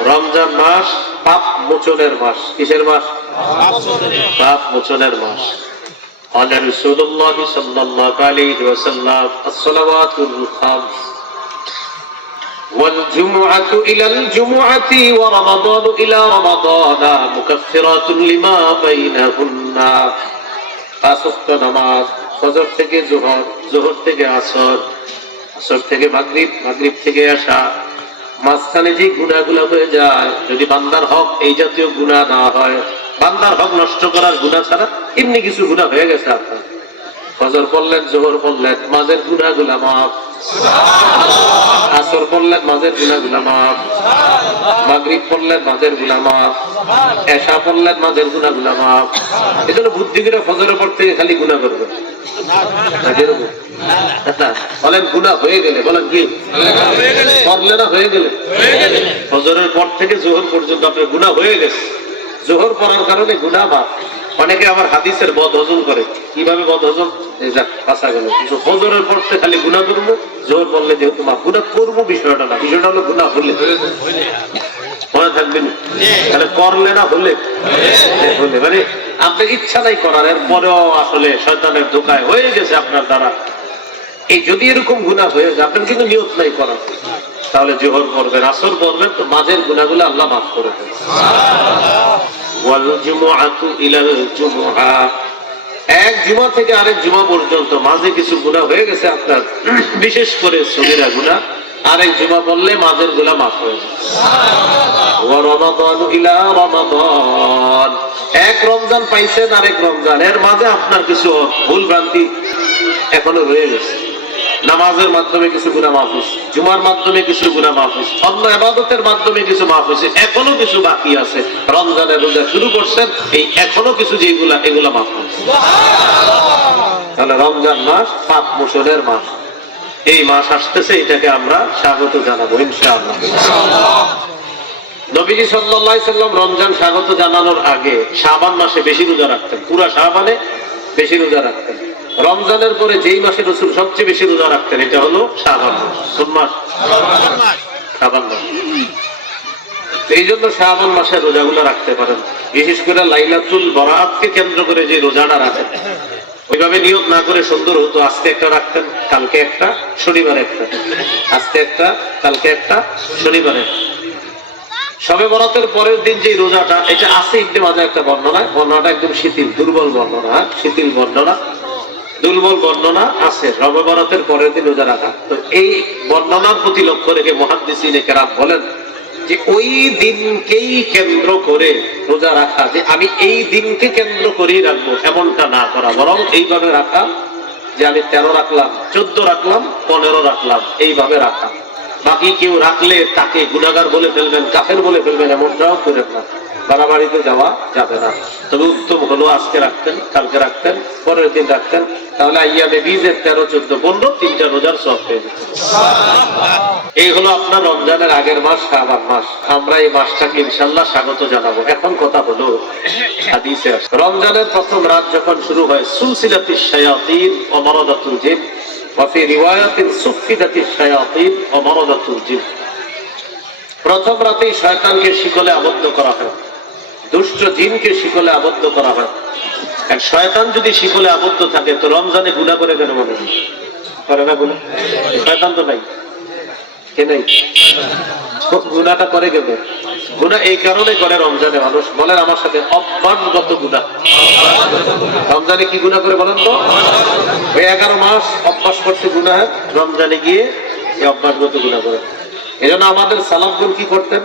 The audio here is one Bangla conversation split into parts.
রমজান মাস পাপ মোচনের মাস কিসের মাস পাপ মোচনের মাস قال رسول الله صلى الله عليه وسلم الصلوات الخمس والجمعة إلى الجمعة ورمضان إلى رمضان مكفرات لما بينهن পাঁচক্ত নামাজ ফজর থেকে জোহর জোহর থেকে আসর আসর থেকে মাগরিব মাগরিব থেকে আসা মাঝখানে যে গুণাগুলা হয়ে যায়, যদি বান্দার হক এই জাতীয় গুণা না হয়, বান্দার হক নষ্ট করার গুণা ছাড়া এমনি কিছু গুণা হয়ে গেছে আপনার। ফজর পড়লেন জোহর পড়লেন মাঝের গুণাগুলা মাফ। আসর পড়লেন মাঝের গুণাগুলা মাফ মাগরিব পড়লেন মাঝের গুণা মাফ এশা পড়লেন মাঝের গুণাগুলা মাফ এই জন্য বুদ্ধি করে ফজরের পর থেকে খালি গুণা করবে। বলেন গুণা হয়ে গেলে, বলেন কি? করলে না হয়ে গেলে? ফজরের পর থেকে জোহর পর্যন্ত আপনার গুণা হয়ে গেছে। জোহর পড়ার কারণে গুণা মাফ অনেকে আবার হাদিসের বদ হজম করে। কীভাবে বদ হজম কিন্তু ফজরের পড়তে খালি গুণা করব, জোহর বললে যেহেতু মা গুণা করব বিষয়টা না। বিষয়টা হলো গুণা হলে। মনে থাকবেন তাহলে করলে না হলে? হলে। মানে আপনার ইচ্ছা নাই করার এর পরেও আসলে শয়তানের ধোকায় হয়ে গেছে আপনার দ্বারা। এই যদি এরকম গুণা হয়ে যায়, আপনার কিন্তু নিয়ত নাই করার। তাহলে জোহর করবেন আসর করবেন তো, মাঝের গুণাগুলো আল্লাহ মাফ করে দেন। এক জুমা থেকে আরেক জুমা পর্যন্ত মাঝে কিছু গুণা হয়ে গেছে আপনার, বিশেষ করে সগিরা গুণা আরেক জুমা বললে মাঝের গুণা মাফ হয়ে এক রমজান পাইছেন, আরেক রমজান। এর মাঝে আপনার কিছু ভুল ভ্রান্তি এখনও রয়ে গেছে। নামাজের মাধ্যমে কিছু গুণা হয়েছে জুমার মাধ্যমে কিছু গুণা হয়েছে অন্য আবাদতের মাধ্যমে কিছু হয়েছে এখনও কিছু বাকি আছে। রমজানের রোজা শুরু করছেন, এই এখনও কিছু যেগুলা, এগুলা মাফ তাহলে রমজান মাস পাপ মোচনের মাস। এই মাস আসতেছে, এটাকে আমরা স্বাগত জানাব নবীজি আলাইহি সাল্লাম রমজান স্বাগত জানানোর আগে শাবান মাসে বেশি রোজা রাখতেন। পুরা শাবানে বেশি রোজা রাখতেন। রমজানের পরে যেই মাসে রসুল সবচেয়ে বেশি রোজা রাখতেন, এটা হলো মাস। এই জন্য শাবান মাসে রোজাগুলো রাখতে পারেন। বিশেষ করে লাইলাতুল বরাতকে কেন্দ্র করে যে রোজাটা রাখেন। ওইভাবে নিয়োগ না করে সুন্দর হতো, আজকে একটা রাখতেন, কালকে একটা, শনিবার একটা। আজকে একটা, কালকে একটা, শনিবার একটা। সবে বরাতের পরের দিন যে রোজাটা, এটা আছে ইবনে মাঝে একটা বর্ণনা। বর্ণনাটা একদম শিথিল, দুর্বল বর্ণনা? শিথিল বর্ণনা। দুর্বল বর্ণনা আছে। রবে পরের দিন রোজা রাখা। তো এই বর্ণনার প্রতি লক্ষ্য রেখে মহাদিসিনে কেরাম বলেন যে, ওই দিনকেই কেন্দ্র করে রোজা রাখা যে, আমি এই দিনকে কেন্দ্র করেই রাখব, এমনটা না করা। বরং এইভাবে রাখা যে, আমি তেরো রাখলাম, চোদ্দ রাখলাম, পনেরো রাখলাম, এইভাবে রাখা। বাকি কেউ রাখলে তাকে গুণাগার বলে ফেলবেন, কাফের বলে ফেলবেন, এমনটাও করেন না। বাড়াবাড়িতে যাওয়া যাবে না। তবে উত্তম হলো আজকে রাখতেন, কালকে রাখতেন, পরের দিন রাখতেন। তাহলে আইয়ামে বীজের তেরো চোদ্দ পনেরো, তিনটা রোজার সব পেয়ে এই হলো আপনার রমজানের আগের মাস শাহবান মাস। আমরা এই মাসটাকে ইনশাল্লাহ স্বাগত জানাব। এখন কথা হলো রমজানের প্রথম রাত যখন শুরু হয়, সুলসিলাতি শায়াতিন অমরদাতুল জিন। ওয়াফি রিওয়ায়াতিন সুফিদাতি শায়াতিন অমরদাতুল জিন। প্রথম রাতেই শয়তানকে শিকলে আবদ্ধ করা হয়। দুষ্ট জিনকে শিকলে আবদ্ধ করা হয়। শয়তান যদি শিকলে আবদ্ধ থাকে, তো রমজানে গুণা করে কেন মানুষ করে না গুণা শয়তান তো নাই। কে নেই? গুণাটা করে গুণা এই কারণে করে রমজানে মানুষ। বলেন আমার সাথে অভ্যাসগত গুণা রমজানে কি গুণা করে বলেন তো? ওই এগারো মাস অভ্যাস করতে গুণা রমজানে গিয়ে অভ্যাসগত গুণা করে। এই জন্য আমাদের সালাফগুন কি করতেন?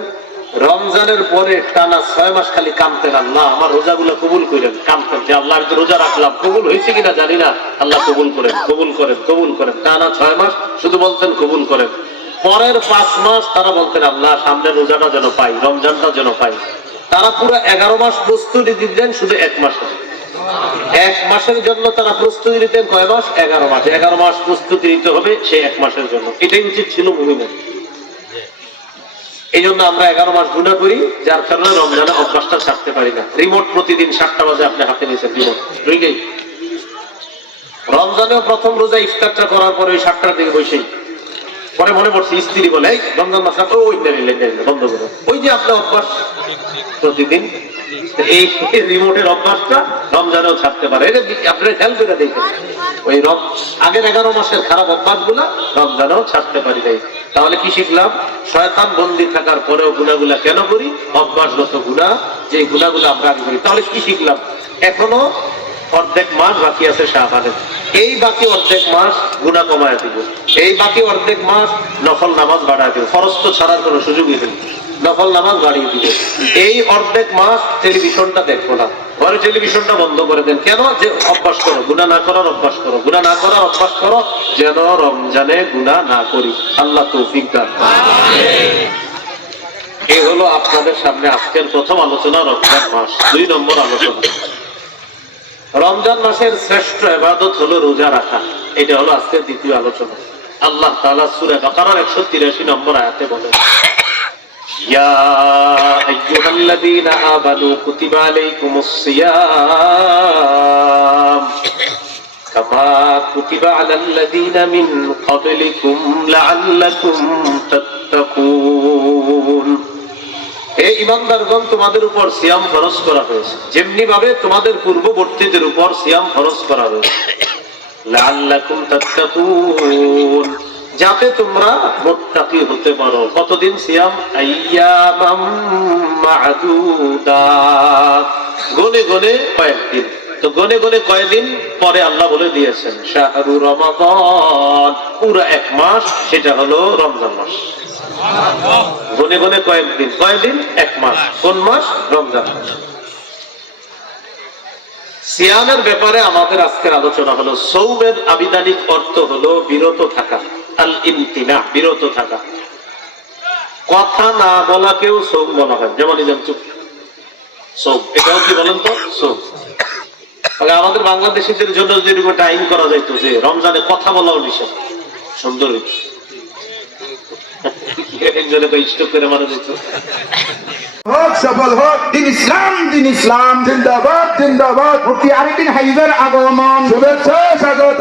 রমজানের পরে টানা ছয় মাস খালি কামতেন আল্লাহ আমার রোজাগুলো কবুল করেন কামতেন যে আল্লাহ রোজা রাখলাম, কবুল হয়েছে কিনা জানি না। আল্লাহ কবুল করেন কবুল করেন কবুল করেন। টানা ছয় মাস শুধু বলতেন কবুল করেন। পরের পাঁচ মাস তারা বলতেন, আল্লাহ সামনে রোজাটা যেন পাই, রমজানটা যেন পাই। তারা পুরো এগারো মাস প্রস্তুতি দিতেন, শুধু এক মাসে। এক মাসের জন্য তারা প্রস্তুতি নিতেন কয় মাস? এগারো মাস। এগারো মাস প্রস্তুতি নিতে হবে সেই এক মাসের জন্য। এটাই উচিত ছিল মুমিনের। এই জন্য আমরা এগারো মাস গুণা করি, যার কারণে রমজানে অভ্যাসটা ছাড়তে পারি না। রিমোট প্রতিদিন সাতটা বাজে আপনি হাতে নিয়েছেন রিমোট বুঝলি রমজানেও প্রথম রোজা ইফতারটা করার পরে ওই সাতটার দিকে বসেই। পরে মনে পড়ছে, স্ত্রী বলে রমজান মাস আসলে ওই বন্ধ করো। ওই যে আপনার অভ্যাস, প্রতিদিন রিমোটের অভ্যাসটা রমজানেও ছাড়তে পারে। খেয়াল করে দেখেন। ওই আগের এগারো মাসের খারাপ অভ্যাস রমজানেও ছাড়তে পারি নাই। তাহলে কি শিখলাম? শয়তান বন্দি থাকার পরেও গুণাগুলা কেন করি? অভ্যাসগত গুণা যে গুণাগুলো আমরা করি। তাহলে কি শিখলাম? এখনও অর্ধেক মাস বাকি আছে শাহবানের। এই বাকি অর্ধেক মাস গুণা কমায় দিব। এই বাকি অর্ধেক মাস নফল নামাজ বাড়ায় দিব। ফরজ তো ছাড়ার কোনো সুযোগই নেই। নফল নামাজ বাড়িয়ে দিব। এই অর্ধেক মাস টেলিভিশনটা দেখব না। ঘরে টেলিভিশনটা বন্ধ করে দেন। কেন? যে অভ্যাস করো গুণা না করার অভ্যাস করো। গুণা না করার অভ্যাস করো যেন রমজানে গুণা না করি। আল্লাহ তৌফিক দান এই হলো আপনাদের সামনে আজকের প্রথম আলোচনা রমজান মাস। দুই নম্বর আলোচনা। রমজান মাসের শ্রেষ্ঠ এবাদত হলো রোজা রাখা। এটা হলো আজকের দ্বিতীয় আলোচনা। আল্লাহ তাআলা সূরা বাকারার 183 নম্বর আয়াতে বলেন ইয়া আইয়ুহাল্লাযীনা আমানু কুতিবা আলাইকুমুস সিয়াম কামা কুতিবা আলাল্লাযীনা মিন ক্বাবলিকুম লাআল্লাকুম তাত্তাকুন হে ইমানদারগণ, তোমাদের উপর সিয়াম ফরজ করা হয়েছে। যেমনি ভাবে তোমাদের পূর্ববর্তীদের উপর সিয়াম ফরজ করা হয়েছে। লাআল্লাকুম তাত্তাকুন। যাতে তোমরা মুত্তাকি হতে পারো। কতদিন সিয়াম? গনে গনে কয়েকদিন। তো গনে গনে কয়েকদিন পরে আল্লাহ বলে দিয়েছেন, শাহরু রমাদান। পুরো এক মাস, সেটা হলো রমজান মাস। গনে গনে কয়েকদিন। কয়েকদিন? এক মাস। কোন মাস? রমজান মাস। সিয়ামের ব্যাপারে আমাদের আজকের আলোচনা হলো, সৌমের আবিধানিক অর্থ হলো বিরত থাকা। আল ইমতিনা বিরত থাকা। কথা না বলাকেও সৌম বলা হয়। যেমন ইজান চুপ। সৌম এটাও কি বলেন তো? সৌম তাহলে আমাদের বাংলাদেশিদের জন্য যদি এরকম একটা আইন করা যাইতো যে রমজানে কথা বলাও নিষেধ। সুন্দর একজনে তো স্টক করে মারা যেত। হোক সফল হোক দিন ইসলাম দিন ইসলাম। জিন্দাবাদ জিন্দাবাদ। মুফতি আরিফিন হাইজের আগমন। শুভেচ্ছা স্বাগত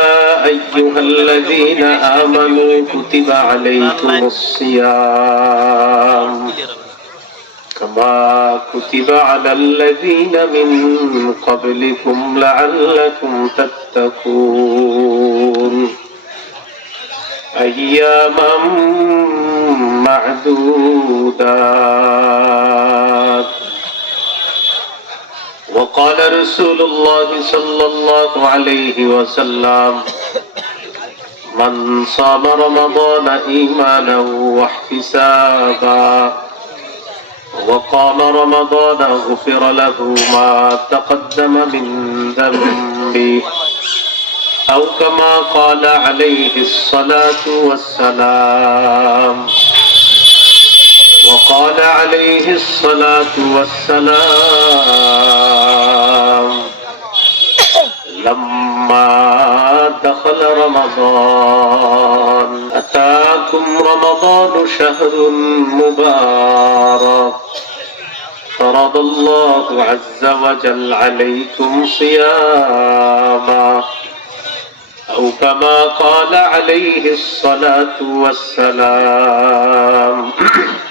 أيها الذين آمنوا كتب عليكم الصيام كما كتب على الذين من قبلكم لعلكم تتقون. أياما معدودات. وقال رسول الله صلى الله عليه وسلم من صام رمضان إيمانا واحتسابا وقام رمضان غفر له ما تقدم من ذنبه أو كما قال عليه الصلاة والسلام. وقال عليه الصلاة والسلام لما دخل رمضان أتاكم رمضان شهر مبارك. فرض الله عز وجل عليكم صياما أو كما قال عليه الصلاة والسلام.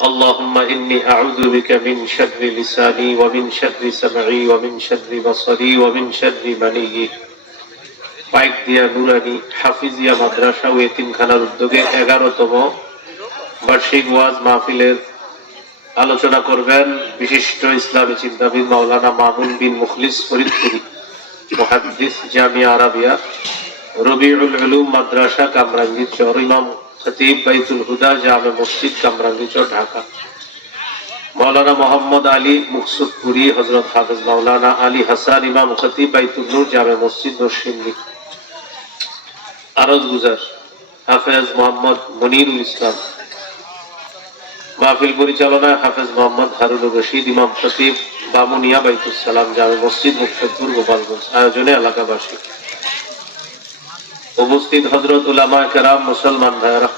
اللهم إني أعوذ بك من شر لساني ومن شر سمعي ومن شر بصري ومن شر مني পাইক দিয়া নুরানি হাফিজিয়া মাদ্রাসা ও এতিমখানার উদ্যোগে এগারোতম বার্ষিক ওয়াজ মাহফিলের আলোচনা করবেন বিশিষ্ট ইসলামী চিন্তাবিদ মাওলানা মামুন বিন মুখলিস ফরিদপুরি মুহাদ্দিস জামিয়া আরাবিয়া রবিউল উলুম মাদ্রাসা কামরাঙ্গীর চর ইমাম খতিব বাইতুল হুদা জামে মসজিদ কামরাঙ্গীর চর ঢাকা। মৌলানা মোহাম্মদ আলী মুকসুদপুরি হজরত হাফিজ মৌলানা আলী হাসান, ইমাম খতিব বাইতুল নূর জামে মসজিদ, নরসিংদী। আরজ গুজার, হাফেজ মোহাম্মদ মনিরুল ইসলাম। মাহফিল পরিচালনায় হাফেজ মোহাম্মদ হারুন রশিদ, ইমাম খতিব বামুনিয়া বাইতুল সালাম জামে মসজিদ, মুক্তপুর, গোপালগঞ্জ। আয়োজনে এলাকাবাসী। উপস্থিত হজরত উলামা কেরাম মুসলমান ভাইয়েরা।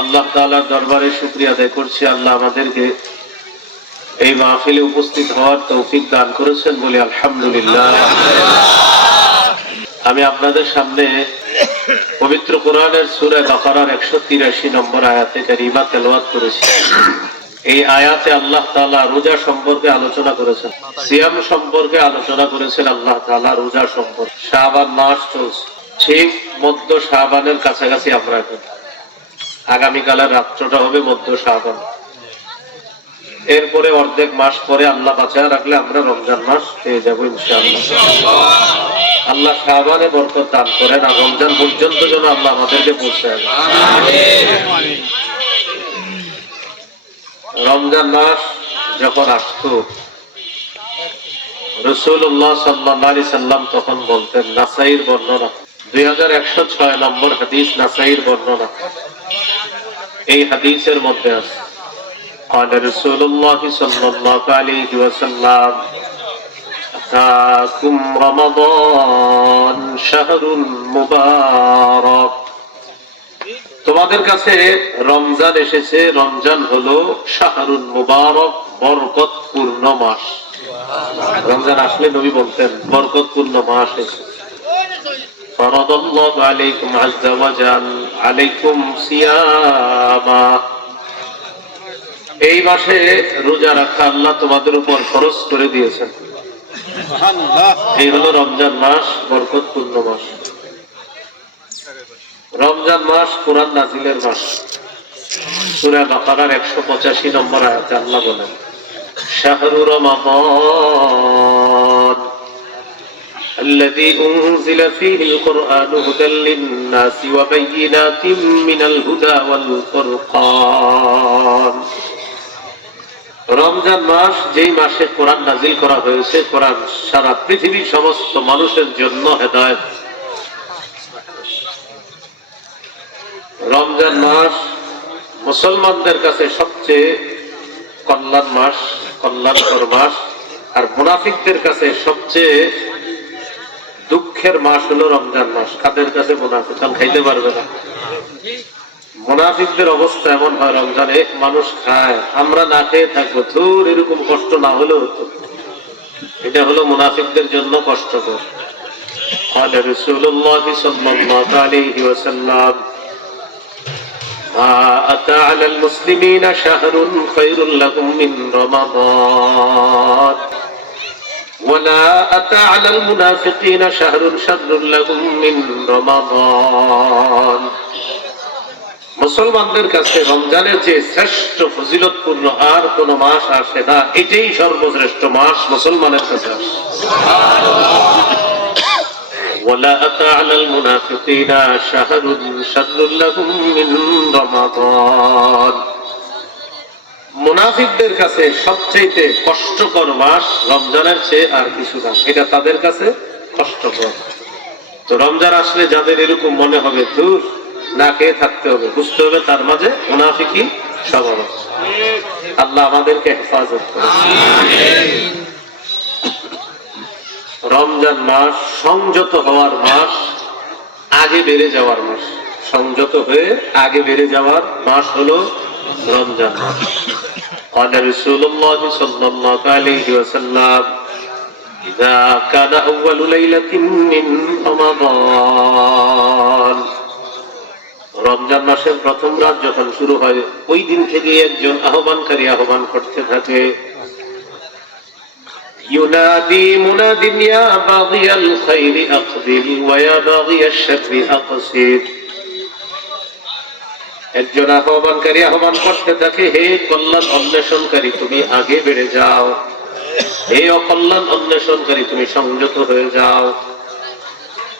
আল্লাহ তাআলার দরবারে শুকরিয়া আদায় করছি। আল্লাহ আমাদেরকে এই মাহফিলে উপস্থিত হওয়ার তৌফিক দান করেছেন বলে আলহামদুলিল্লাহ। আমি আপনাদের সামনে পবিত্র কোরআনের সুরে বাকারার একশো তিরাশি নম্বর আয়াতে কারিমা তেলওয়াত করেছি। এই আয়াতে আল্লাহ তাআলা রোজা সম্পর্কে আলোচনা করেছেন। সিয়াম সম্পর্কে আলোচনা করেছেন আল্লাহ তাআলা রোজা সম্পর্কে। শাবান মাস চলছে। ঠিক মধ্য শাবানের কাছাকাছি আমরা এখন। আগামীকালের রাত্রটা হবে মধ্য শাবান। এরপরে অর্ধেক মাস পরে আল্লাহ বাঁচায় রাখলে আমরা রমজান মাস পেয়ে যাব আল্লাহ শাহবানে বরকত দান করেন আর রমজান পর্যন্ত যেন আল্লাহ আমাদেরকে পৌঁছায় রমজান মাস যখন আসতো রসুল্লাহ সাল্লি সাল্লাম তখন বলতেন নাসাইর বর্ণনা দুই হাজার একশো ছয় নম্বর হাদিস নাসাইর বর্ণনা এই হাদিসের মধ্যে আছে قال رسول الله صلى الله عليه وسلم أتاكم رمضان شهر مبارك তোমাদের কাছে রমজান এসেছে রমজান হলো শাহরুল মুবারক বরকতপূর্ণ মাস রমজান আসলে নবী বলতেন বরকতপূর্ণ মাস এসেছে فرض الله عليكم عز وجل عليكم صياما এই মাসে রোজা রাখা আল্লাহ তোমাদের উপর খরচ করে দিয়েছেন এই হলো রমজান মাস বরকতপূর্ণ মাস রমজান মাস কোরআন নাজিলের মাস সুরা বাকারার একশো পঁচাশি নম্বর আয়াতে আল্লাহ বলেন শাহরু রমাদান الذي أنزل فيه القرآن هدى للناس وبينات من الهدى والفرقان রমজান মাস যেই মাসে কোরআন নাজিল করা হয়েছে কোরআন সারা পৃথিবীর সমস্ত মানুষের জন্য হেদায়ত রমজান মাস মুসলমানদের কাছে সবচেয়ে কল্যাণ মাস কল্যাণকর মাস আর মুনাফিকদের কাছে সবচেয়ে দুঃখের মাস হলো রমজান মাস কাদের কাছে মুনাফিক কাল খাইতে পারবে না মুনাফিকদের অবস্থা এমন হয় রমজানে মানুষ খায় আমরা না খেয়ে থাকবো ধুর এরকম কষ্ট না হলেও হতো এটা হলো মুনাফিকদের জন্য কষ্টকর قال رسول الله صلى الله عليه وسلم ما أتى على المسلمين شهر خير لهم من رمضان ولا أتى على المنافقين شهر شر لهم من رمضان মুসলমানদের কাছে রমজানের যে শ্রেষ্ঠ ফজিলতপূর্ণ আর কোন মাস আসে না এটাই সর্বশ্রেষ্ঠ মাস মুসলমানের কাছে আসে ولا أتى على المنافقين شهر شر لهم من رمضان মুনাফিকদের কাছে সবচেয়ে কষ্টকর মাস রমজানের চেয়ে আর কিছু না এটা তাদের কাছে কষ্টকর তো রমজান আসলে যাদের এরকম মনে হবে দূর না খেয়ে থাকতে হবে বুঝতে হবে তার মাঝে মুনাফিকই স্বভাব আছে। আল্লাহ আমাদেরকে হেফাজত করে রমজান মাস সংযত হওয়ার মাস আগে বেড়ে যাওয়ার মাস সংযত হয়ে আগে বেড়ে যাওয়ার মাস হলো রমজান মাস قال رسول الله صلى الله عليه وسلم إذا كان أول ليلة من رمضان রমজান মাসের প্রথম রাত যখন শুরু হয় ওই দিন থেকে একজন আহ্বানকারী আহ্বান করতে থাকে ينادي مناد يا باغي الخير أقبل ويا باغي الشر أقصد একজন আহ্বানকারী আহ্বান করতে থাকে হে কল্যাণ অন্বেষণকারী তুমি আগে বেড়ে যাও হে অকল্যাণ অন্বেষণকারী তুমি সংযত হয়ে যাও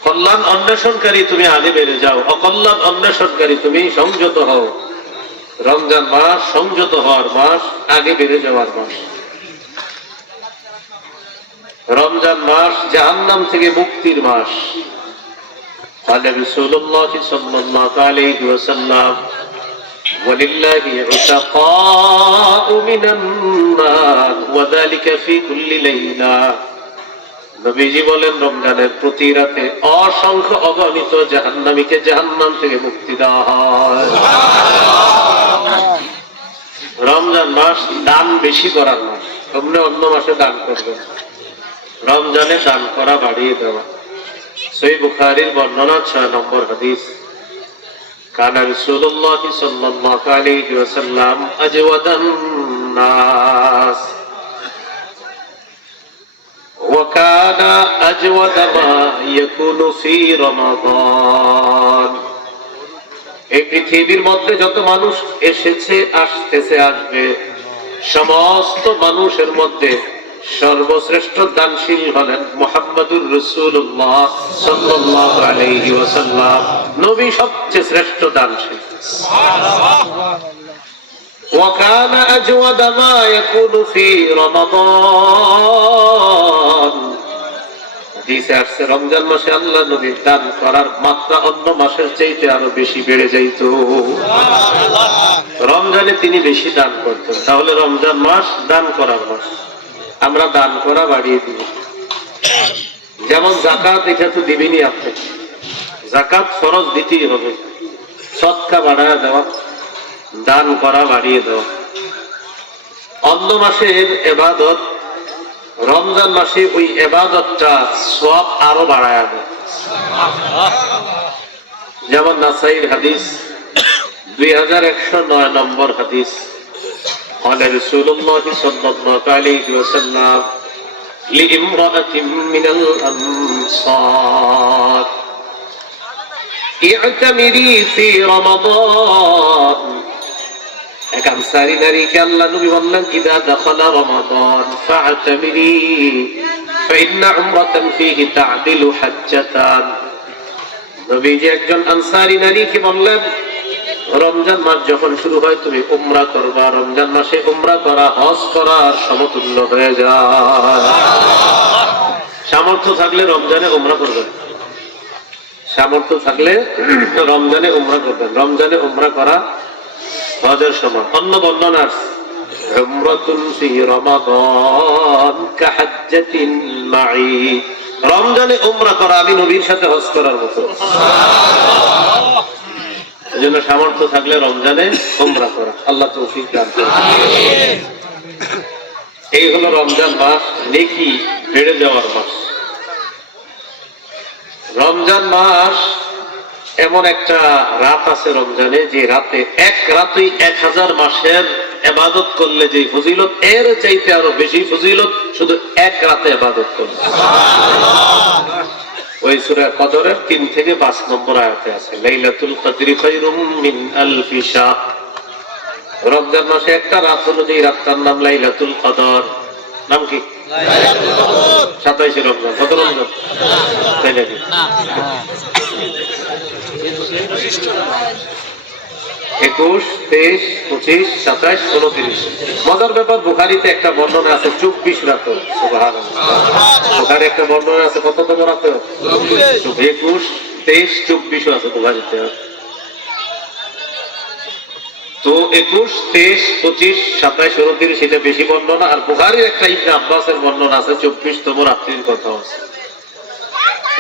কল্যাণ অন্বেষণকারী তুমি আগে বেড়ে যাও অকল্যাণ অন্বেষণকারী তুমি সংযত হও রমজান মাস সংযত হওয়ার মাস আগে বেড়ে যাওয়ার মাস রমজান মাস জাহান্নাম থেকে মুক্তির মাস قال رسول الله صلى الله عليه وسلم ولله عتقاء من النار وذلك في كل ليلة নবীজি বলেন রমজানের প্রতি রাতে অসংখ্য অগণিত জাহান্নামীকে জাহান্নাম থেকে মুক্তি দেওয়া হয় রমজান মাস দান বেশি করার মাস তোমরা অন্য মাসে দান করবে রমজানে দান করা বাড়িয়ে দেওয়া সই বুখারির বর্ণনা ছয় নম্বর হাদিস কানা রাসূলুল্লাহ সাল্লাল্লাহু আলাইহি ওয়াসাল্লাম আজওয়াদান নাস وكان أجود ما يكون في رمضان এই পৃথিবীর মধ্যে যত মানুষ এসেছে আসতেছে আসবে সমস্ত মানুষের মধ্যে সর্বশ্রেষ্ঠ দানশীল হলেন মোহাম্মদুর রসুল্লাহ সাল্লাল্লাহু আলাইহি ওয়াসাল্লাম নবী সবচেয়ে শ্রেষ্ঠ দানশীল وكان أجود ما يكون في رمضان হাদিসে আসছে রমজান মাসে আল্লাহ নবীর দান করার মাত্রা অন্য মাসের চাইতে আরো বেশি বেড়ে যাইত রমজানে তিনি বেশি দান করতেন তাহলে রমজান মাস দান করার মাস আমরা দান করা বাড়িয়ে দিব। যেমন জাকাত, এটা তো দিবেনি আপনি। জাকাত ফরজ দিতেই হবে। সৎকা বাড়ায় দেওয়া, দান করা বাড়িয়ে দেওয়া। অন্য মাসের এবাদত, রমজান মাসে ওই এবাদতটা সব আরও বাড়ায় দেয়। যেমন নাসাইর হাদিস, দুই হাজার একশো নয় নম্বর হাদিস। قال رسول الله صلى الله عليه وسلم لامرأة من الأنصار اعتمري في رمضان এক আনসারি নারীকে আল্লাহ নবী বললেন ইদা দখলা রমাদান ফাআতামিরি فإن عمرة فيه تعدل حجتان নবীজি একজন আনসারি নারীকে বললেন রমজান মাস যখন শুরু হয়, তুমি উমরা করবা। রমজান মাসে উমরা করা, হজ করার সমতুল্য হয়ে যায়। সামর্থ্য থাকলে রমজানে উমরা করবেন। সামর্থ্য থাকলে রমজানে উমরা করবেন। রমজানে উমরা করা হজের সময়। অন্য বর্ণনা আছে। উমরাতুন ফি রমাদান কাহাজ্জাতিন মাই রমজানে উমরা করা, আমি নবীর সাথে হজ করার মতো। এজন্য সামর্থ্য থাকলে রমজানে উমরা করা। আল্লাহ তৌফিক দান এই হলো রমজান মাস, নেকি বেড়ে যাওয়ার মাস। রমজান মাস এমন একটা রাত আছে রমজানে, যে রাতে এক রাতে এক হাজার মাসের এবাদত করলে যে ফজিলত, এর চাইতে আরও বেশি ফজিলত শুধু এক রাতে এবাদত করলে। ওই সুরা কদরের তিন থেকে পাঁচ নম্বর আয়াতে আছে লাইলাতুল কদরি খায়রুম মিন আলফি শাহ। রমজান মাসে একটা রাত হলো যে রাতটার নাম লাইলাতুল কদর। নাম কি? সাতাইশে রমজান। কত রমজান? তাই নাকি একুশ, তেইশ, পঁচিশ, সাতাইশ, উনত্রিশ। মজার ব্যাপার, বুখারিতে একটা বর্ণনা আছে, চব্বিশ রাত বুখারি একটা বর্ণনা আছে, কততম রাত? একুশ, তেইশ চব্বিশও আছে বুখারিতে। তো একুশ, তেইশ, পঁচিশ, সাতাইশ, উনত্রিশ, এটা বেশি বর্ণনা, আর বুখারির একটা ইবনে আব্বাসের বর্ণনা আছে চব্বিশ তম রাত্রির কথা আছে।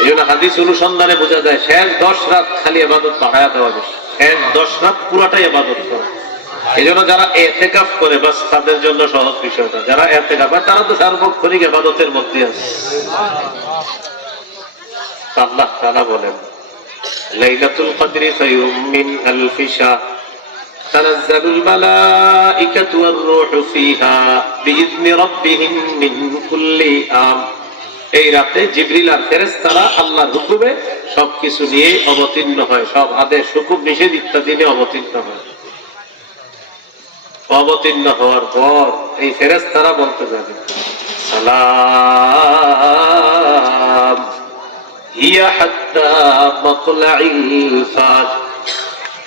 এই জন্য হাদিস অনুসন্ধানে বোঝা যায়, শেষ দশ রাত খালি আবাদত পাহায়া দেওয়া বেশি। শেষ দশ রাত পুরাটাই আবাদত করা এই জন্য যারা এতেকাফ করে বাস তাদের জন্য সহজ বিষয়টা যারা এতেকাফ হয় তারা তো সার্বক্ষণিক আবাদতের মধ্যে আছে তা আল্লাহ তাআলা বলেন লাইলাতুল কদরি খায়রুম মিন আলফি শাহ تنزل الملائكة والروح فيها بإذن ربهم من كل أمر এই রাতে জিবরিল আর ফেরেশতারা আল্লাহর হুকুমে সবকিছু নিয়ে অবতীর্ণ হয়, সব আদেশ, হুকুম নিষেধ ইত্যাদি নিয়ে অবতীর্ণ হয়। অবতীর্ণ হওয়ার পর এই ফেরেশতারা বলতে যাবে সালাম, হিয়া হাত্তা মাতলাইল ফাজর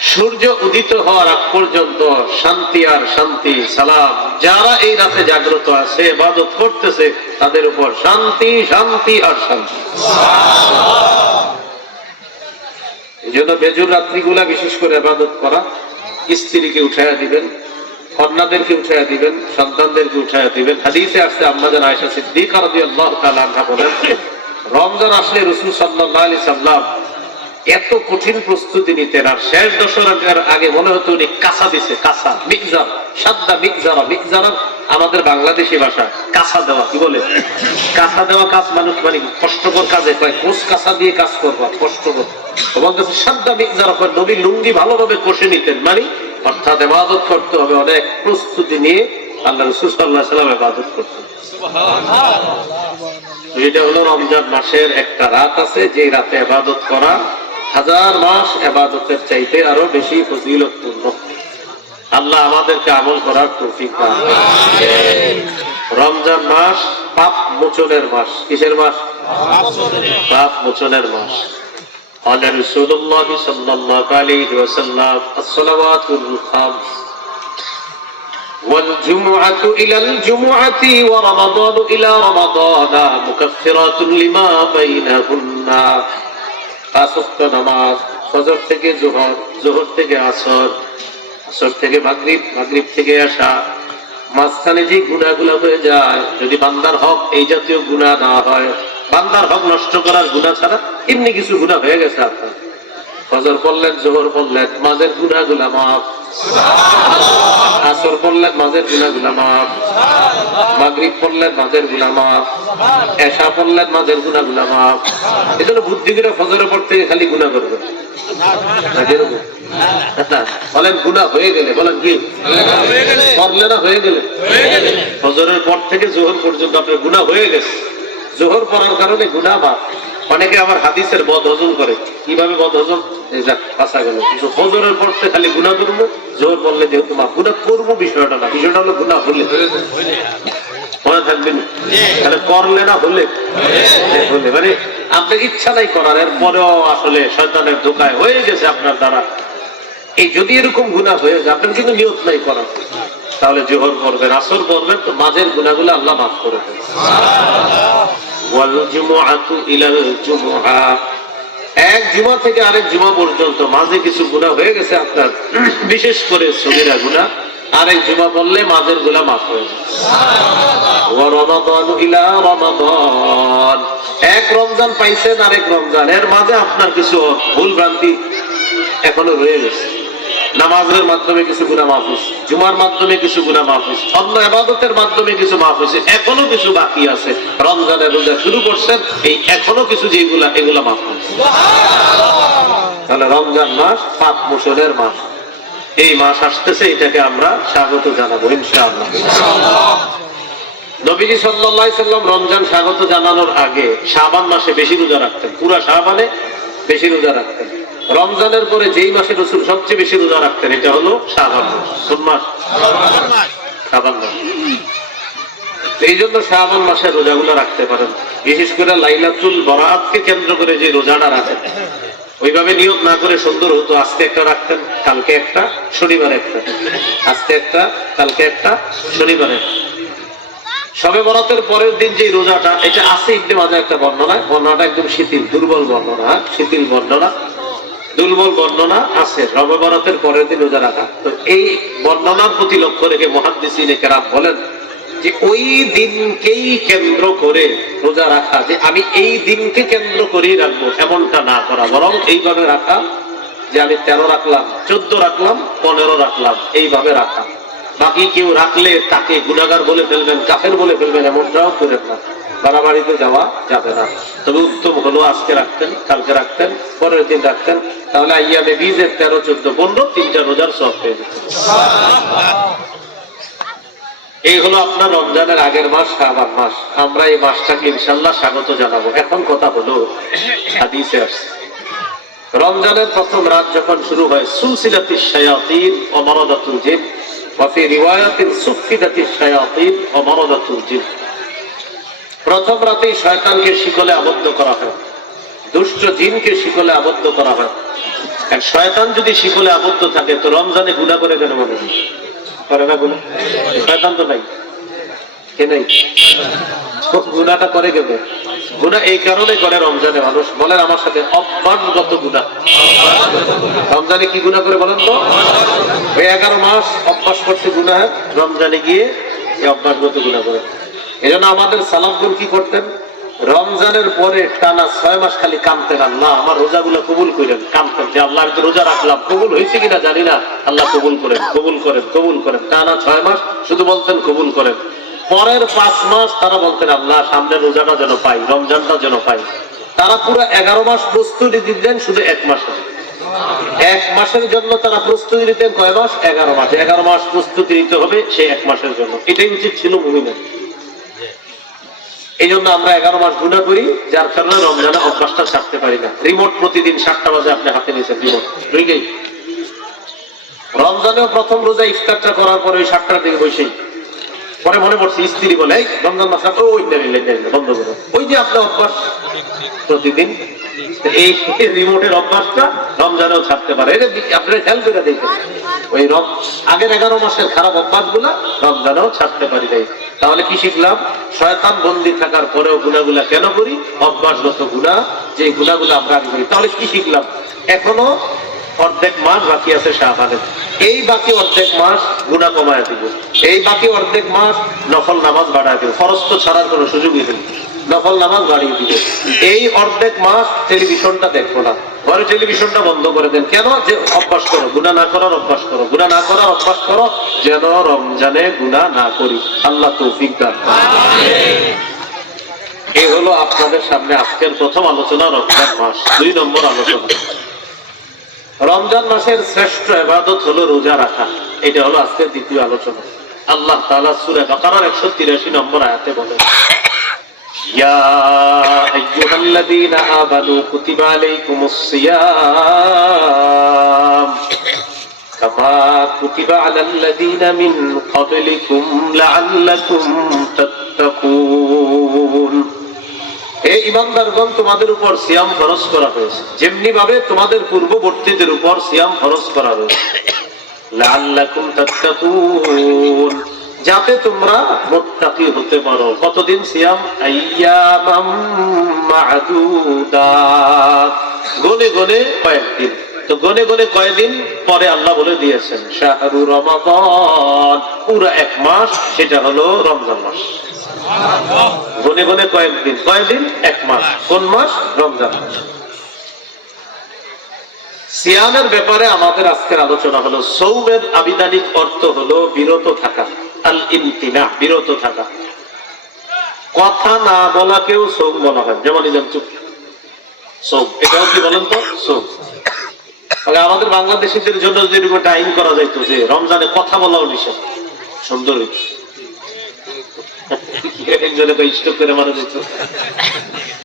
সূর্য উদিত হওয়ার আগ পর্যন্ত শান্তি আর শান্তি, সালাম। যারা এই রাতে জাগ্রত আছে, ইবাদত করতেছে, তাদের উপর শান্তি শান্তি আর শান্তি। এই জন্য বেজুর রাত্রিগুলা বিশেষ করে করা। স্ত্রীকে উঠাইয়া দিবেন, কন্যাদেরকে উঠাইয়া দিবেন, সন্তানদেরকে উঠাইয়া দিবেন। হাদিসে আয়েশা সিদ্দিকা বলেন, রমজান আসলে রাসূল সাল্লাম এত কঠিন প্রস্তুতি নিতেন আর শেষ দশরার আগে মনে হতো উনি কাঁচা দিছে কাঁচা মিকজার সাদ্দা মিকজারা মিকজারা আমাদের বাংলাদেশি ভাষা কাঁচা দেওয়া কি বলে? কাঁচা দেওয়া কাজ মানুষ মানে কষ্টকর কাজে কয় কোষ কাঁচা দিয়ে কাজ করব কষ্টকর। তোমার কাছে সাদ্দা মিকজারা কয় নবী লুঙ্গি ভালোভাবে কষে নিতেন মানে অর্থাৎ এবাদত করতে হবে অনেক প্রস্তুতি নিয়ে আল্লাহ রসুল সাল্লাহ সাল্লাম এবাদত করতেন। এটা হলো রমজান মাসের একটা রাত আছে যে রাতে আবাদত করা হাজার মাস আবাদতের চাইতে আরো বেশি ফজিলতপূর্ণ আল্লাহ আমাদেরকে আমল করার তৌফিক দান করুন। রমজান মাস পাপ মোচনের মাস কিসের মাস পাপ মোচনের মাস قال رسول الله صلى الله عليه وسلم الصلوات الخمس والجمعة إلى الجمعة ورمضان إلى رمضان مكفرات لما بينهن পাঁচক্ত নামাজ, ফজর থেকে জোহর জোহর থেকে আসর আসর থেকে মাগরিব মাগরিব থেকে আসা মাঝখানে যে গুণাগুলো হয়ে যায়, যদি বান্দার হক এই জাতীয় গুণা না হয়, বান্দার হক নষ্ট করার গুণা ছাড়া এমনি কিছু গুণা হয়ে গেছে আপনার। ফজর পড়লেন জোহর পড়লেন মাঝের গুণাগুলা মাফ। আসর পড়লেন মাঝের গুণাগুলা মাফ। মাগরিব পড়লেন মাঝের গুণা মাফ। এশা পড়লেন মাঝের গুণাগুলা মাফ। এজন্য বুদ্ধি করে ফজরের পর থেকে খালি গুণা করবেন না কীরকম? না, বলেন গুণা হয়ে গেলে বলেন কি? করলে না হয়ে গেলে? ফজরের পর থেকে জোহর পর্যন্ত আপনার গুণা হয়ে গেছে। জোহর পড়ার কারণে গুণা মাফ। অনেকে আবার হাদিসের বদ হজম করে। কীভাবে বদ হজম যাক বাঁচা গেল। ফজরের পর খালি গুণা করব জোহর বললে যেহেতু মাফ। গুণা করব বিষয়টা না, বিষয়টা হলো গুণা হলে। মনে থাকবেন? তাহলে করলে না হলে? হলে মানে আপনার ইচ্ছা নাই করার এর পরেও আসলে শয়তানের ধোকায় হয়ে গেছে আপনার দ্বারা। এই যদি এরকম গুণা হয়ে যায়, আপনার কিন্তু নিয়ত নাই করার। তাহলে জোহর করবেন আসর করবেন তো মাঝের গুণাগুলো আল্লাহ মাফ করে এক জুমা থেকে আরেক জুমা পর্যন্ত মাঝে কিছু গুণা হয়ে গেছে আপনার। বিশেষ করে সগিরা গুণা আরেক জুমা বললে মাঝেরগুলা মাফ হয়ে এক রমজান পাইছেন, আরেক রমজান। এর মাঝে আপনার কিছু ভুল ভ্রান্তি এখনও রয়ে গেছে। নামাজের মাধ্যমে কিছু গুণা মাফ হয়েছে জুমার মাধ্যমে কিছু গুণা মাফ হয়েছে অন্য আবাদতের মাধ্যমে কিছু মাফ হয়েছে এখনও কিছু বাকি আছে। রমজানের রোজা শুরু করছেন এই এখনও কিছু যেগুলা এগুলা মাফ হয়েছে। তাহলে রমজান মাস পাপ মোশনের মাস। এই মাস আসতেছে এটাকে আমরা স্বাগত জানাব ইনশাআল্লাহ। নবীজি সাল্লাল্লাহু সাল্লাম রমজান স্বাগত জানানোর আগে শাবান মাসে বেশি রোজা রাখতেন। পুরা শাবানে বেশি রোজা রাখতেন। রমজানের পরে যেই মাসে রসুল সবচেয়ে বেশি রোজা রাখতেন, এটা হলো শাবান মাস। কোন মাস? এই জন্য শাবান মাসে রোজাগুলো রাখতে পারেন। বিশেষ করে লাইলাতুল বরাতকে কেন্দ্র করে যে রোজাটা রাখেন। ওইভাবে নিয়োগ না করে সুন্দর হতো, আজকে একটা রাখতেন, কালকে একটা, শনিবার একটা। আজকে একটা, কালকে একটা, শনিবার একটা। সবে বরাতের পরের দিন যে রোজাটা, এটা আছে ইবনে মাঝে একটা বর্ণনা বর্ণনাটা একদম শিথিল, দুর্বল বর্ণনা? শিথিল বর্ণনা। দুর্বল বর্ণনা আছে। রবে পরের দিন রোজা রাখা তো এই বর্ণনার প্রতি লক্ষ্য রেখে মহাদিসিনে কেরাম বলেন যে, ওই দিনকেই কেন্দ্র করে রোজা রাখা, যে আমি এই দিনকে কেন্দ্র করেই রাখব, এমনটা না করা। বরং এইভাবে রাখা, যে আমি তেরো রাখলাম, চোদ্দ রাখলাম, পনেরো রাখলাম, এইভাবে রাখা। বাকি কেউ রাখলে তাকে গুণাগার বলে ফেলবেন, কাফের বলে ফেলবেন, এমনটাও করেন না। বাড়াবাড়িতে যাওয়া যাবে না। তবে উত্তম হলো আজকে রাখতেন, কালকে রাখতেন, পরের দিন রাখতেন। তাহলে আইয়ামে বীজের তেরো, চোদ্দ, পনেরো, তিনটা রোজার সব পেয়ে যেতেন এই হলো আপনার রমজানের আগের মাস, শাবান মাস। আমরা এই মাসটাকে ইনশাল্লাহ স্বাগত জানাব। এখন কথা হলো রমজানের প্রথম রাত যখন শুরু হয়, সুলসিলাতি শায়াতিন ও মরদাতুল জিন। ওয়াফি রিওয়ায়াতিন সুফিদাতি শায়াতিন ও মরদাতুল জিন। প্রথম রাতেই শয়তানকে শিকলে আবদ্ধ করা হয়। দুষ্ট জিনকে শিকলে আবদ্ধ করা হয়। আর শয়তান যদি শিকলে আবদ্ধ থাকে, তো রমজানে গুণা করে কেন মনে হয়? করে না গুণা শয়তান তো নাই। কে নাই? গুণাটা করে কেন গুণা এই কারণে করে রমজানে মানুষ। বলেন আমার সাথে অভ্যাসগত গুণা রমজানে কি গুণা করে বলেন তো? এগারো মাস অভ্যাস করছে গুণা রমজানে গিয়ে এই অভ্যাসগত গুণা করে। এই জন্য আমাদের সালামগুল কি করতেন? রমজানের পরে টানা ছয় মাস খালি কামতেন আল্লাহ আমার রোজাগুলো কবুল করেন কামতেন যে আল্লাহ রোজা রাখলাম। কবুল হয়েছে কিনা জানি না। আল্লাহ কবুল করেন কবুল করেন কবুল করেন। টানা ছয় মাস শুধু বলতেন কবুল করেন। পরের পাঁচ মাস তারা বলতেন, আল্লাহ সামনে রোজাটা যেন পাই, রমজানটা যেন পাই। তারা পুরো এগারো মাস প্রস্তুতি দিতেন, শুধু এক মাসে। এক মাসের জন্য তারা প্রস্তুতি নিতেন কয় মাস? এগারো মাস। এগারো মাস প্রস্তুতি নিতে হবে সেই এক মাসের জন্য। এটাই উচিত ছিল মুমিনের। এই জন্য আমরা এগারো মাস গুণা করি, যার কারণে রমজানে অভ্যাসটা ছাড়তে পারি না। রিমোট প্রতিদিন সাতটা বাজে আপনি হাতে নিয়েছেন রিমোট বুঝলেই রমজানেও প্রথম রোজা ইফতারটা করার পরে ওই সাতটার দিকে বসে পরে মনে পড়ছে, স্ত্রী বলে রমজান মাসটা ওই বন্ধ করো। ওই যে আপনার অভ্যাস, প্রতিদিন এই রিমোটের অভ্যাসটা রমজানেও ছাড়তে পারে। খেয়াল করে দেখবেন ওই আগের এগারো মাসের খারাপ অভ্যাসগুলা রমজানেও ছাড়তে পারি নাই। তাহলে কি শিখলাম? শয়তান বন্দি থাকার পরেও গুণাগুলা কেন করি? অভ্যাসগত গুণা যে গুণাগুলো আমরা করি। তাহলে কি শিখলাম? এখনও অর্ধেক মাস বাকি আছে শাহবানের। এই বাকি অর্ধেক মাস গুণা কমায় দিব। এই বাকি অর্ধেক মাস নফল নামাজ বাড়ায় দিব। ফরজ তো ছাড়ার কোনো সুযোগই নেই। নফল নামাজ বাড়িয়ে দিব। এই অর্ধেক মাস টেলিভিশনটা দেখব না। ঘরে টেলিভিশনটা বন্ধ করে দেন। কেন? যে অভ্যাস করো গুণা না করার অভ্যাস করো। গুণা না করার অভ্যাস করো যেন রমজানে গুণা না করি। আল্লাহ তৌফিক দান এই হলো আপনাদের সামনে আজকের প্রথম আলোচনা রমজান মাস। দুই নম্বর আলোচনা। রমজান মাসের শ্রেষ্ঠ এবাদত হলো রোজা রাখা। এটা হলো আজকের দ্বিতীয় আলোচনা। আল্লাহ তাআলা সূরা বাকারার 183 নম্বর আয়াতে বলেন তোমাদের উপর সিয়াম ফরজ করা হয়েছে। যেমনি ভাবে তোমাদের পূর্ববর্তীদের উপর সিয়াম ফরজ করা হয়েছে। লাআল্লাকুম তাত্তাকুন। যাতে তোমরা মুত্তাকি হতে পারো। কতদিন সিয়াম? গনে গনে কয়েকদিন। তো গনে গনে কয়েকদিন পরে আল্লাহ বলে দিয়েছেন, শাহরু রমাদান। পুরো এক মাস, সেটা হলো রমজান মাস। গনে গনে কয়েকদিন। কয়েকদিন? এক মাস। কোন মাস? রমজান মাস। সিয়ামের ব্যাপারে আমাদের আজকের আলোচনা হলো, সৌমের আবিধানিক অর্থ হলো বিরত থাকা। বিরত থাকা। কথা না বলাকেও সৌম বলা হয়। যেমন চুপ। সৌম এটাও কি বলেন তো? সৌম তাহলে আমাদের বাংলাদেশিদের জন্য যদি এরকম আইন করা যাইতো যে রমজানে কথা বলাও নিষেধ। সুন্দর একজনে তো স্টক করে মারা যেত।